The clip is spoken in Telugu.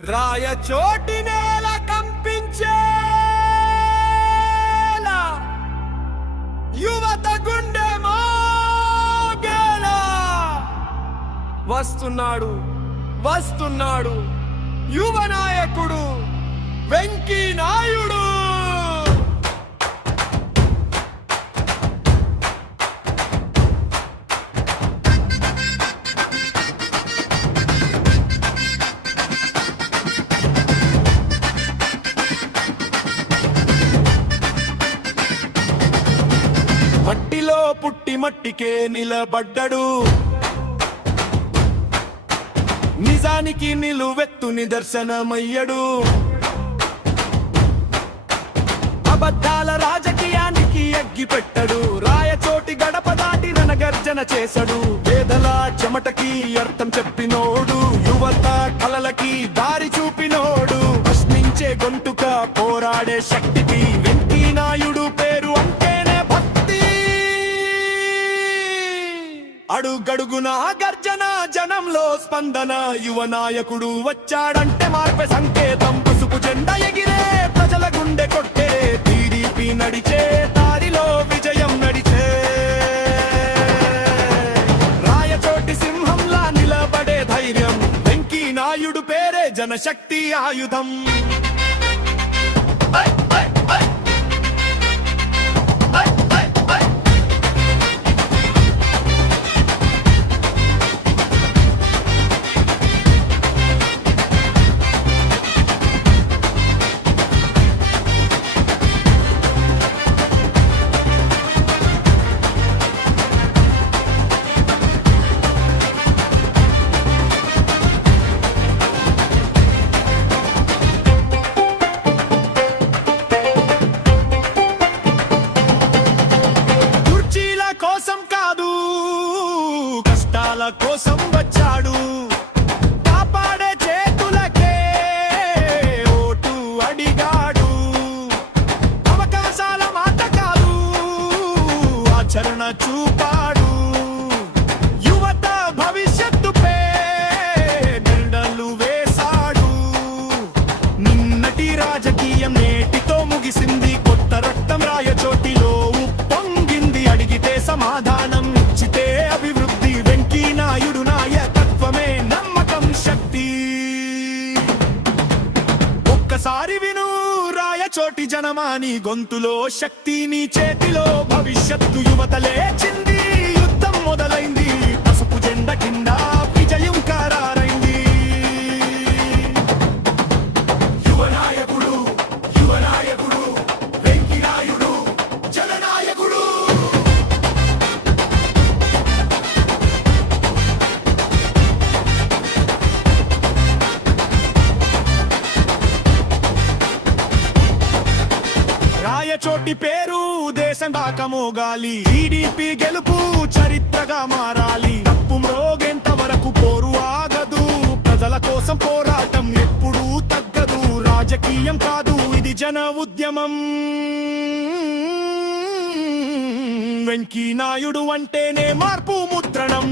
రాయచోటి నేల కంపించేలా యువత గుండె మోగేలా వస్తున్నాడు వస్తున్నాడు యువ నాయకుడు వెంకీ నాయుడు. మట్టిలో పుట్టి మట్టికే నిలబడ్డడు, నిజానికి నిలువెత్తు నిదర్శనమయ్యడు. అబద్ధాల రాజకీయానికి అగ్గి పెట్టడు, రాయచోటి గడప దాటి రణగర్జన చేసడు. పేదల చెమటకి అర్థం చెప్పినోడు, యువత కలలకి దారి చూపినోడు. ప్రశ్నించే గొంతుక పోరాడే శక్తికి వెంకీ నాయుడు పేరు అంటేనే భక్తి. అడుగడుగున గర్జన, జనంలో స్పందన. యువ నాయకుడు వచ్చాడంటే మార్పే సంకేతం. పసుపు జెండా ఎగిరే, ప్రజల గుండె కొట్టే, టీడీపీ నడిచే దారిలో విజయం నడిచే. రాయచోటి సింహంలా నిలబడే ధైర్యం, వెంకీ నాయుడు పేరే జనశక్తి ఆయుధం. కోసం కాదు, కష్టాల కోసం వచ్చాడు. కాపాడే చేతులకే ఓటు అడిగాడు. అవకాశాల మాట కాదు, ఆచరణ చూపాడు. యువత భవిష్యత్తుపై నిండలు వేశాడు. నిన్నటి రాజకీయం నేటితో ముగిసింది. కొత్త రక్తం రాయచోటిలో సమాధానం ఇచ్చితే అభివృద్ధి. వెంకీ నాయుడు నాయకత్వమే నమ్మకం, శక్తి. ఒక్కసారి విను రాయచోటి జనమాని గొంతులో శక్తి, నీ చేతిలో భవిష్యత్తు. యువత లేచింది, యుద్ధం మొదలైంది. పసుపు జెండ కింద విజయం ఖరారైంది. యువ నాయకుడు, యువ నాయకుడు, వెంకీ నాయుడు జననాయకుడు. రాయచోటి పేరు దేశం దాకా మోగాలి. టీడీపీ గెలుపు చరిత్రగా మారాలి. తప్పు మ్రోగేంత వరకు పోరు ఆగదు. ప్రజల కోసం పోరాటం ఎప్పుడూ తగ్గదు. రాజకీయం కాదు, ఇది జన ఉద్యమం. వెంకీ నాయుడు అంటేనే మార్పు ముద్రణం.